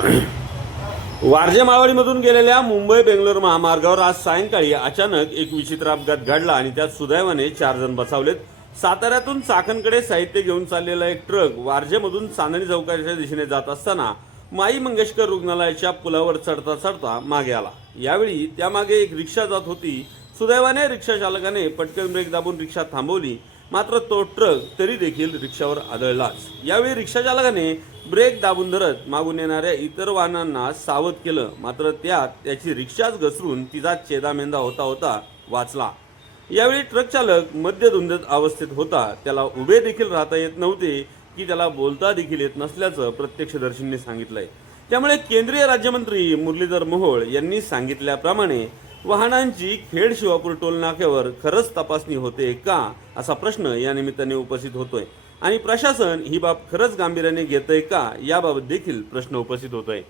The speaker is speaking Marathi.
वारजे मावळीमधून गेलेल्या मुंबई बेंगलोर महामार्गावर आज सायंकाळी अचानक एक विचित्र अपघात घडला आणि त्यात सुदैवाने चार जण बचावलेत. साताऱ्यातून चाकणकडे साहित्य घेऊन चाललेला एक ट्रक वारजेमधून चांदणी चौकाच्या दिशेने जात असताना माई मंगेशकर रुग्णालयाच्या पुलावर चढता चढता मागे आला. यावेळी त्यामागे एक रिक्षा जात होती. सुदैवाने रिक्षा चालकाने पटकन ब्रेक दाबून रिक्षा थांबवली मात्र तो ट्रक तरी देखील रिक्षावर आदळलाच. यावेळी रिक्षा चालकाने ब्रेक दाबून धरत मागून येणाऱ्या इतर वाहनांना सावध केलं. मात्र त्यात त्याची रिक्षाच घसरून तिचा चेदामेंदा होता होता वाचला. यावेळी ट्रक चालक मद्यधुंदत अवस्थेत होता. त्याला उभे देखील राहता येत नव्हते की त्याला बोलता देखील येत नसल्याचं प्रत्यक्षदर्शींनी सांगितलंय. त्यामुळे केंद्रीय राज्यमंत्री मुरलीधर मोहोळ यांनी सांगितल्याप्रमाणे वाहनांची खेड शिवापूर टोलनाक्यावर खरंच तपासणी होते का असा प्रश्न या निमित्ताने उपस्थित होतोय. आणि प्रशासन ही बाब खरंच गांभीर्याने घेतंय का याबाबत देखील प्रश्न उपस्थित होतोय.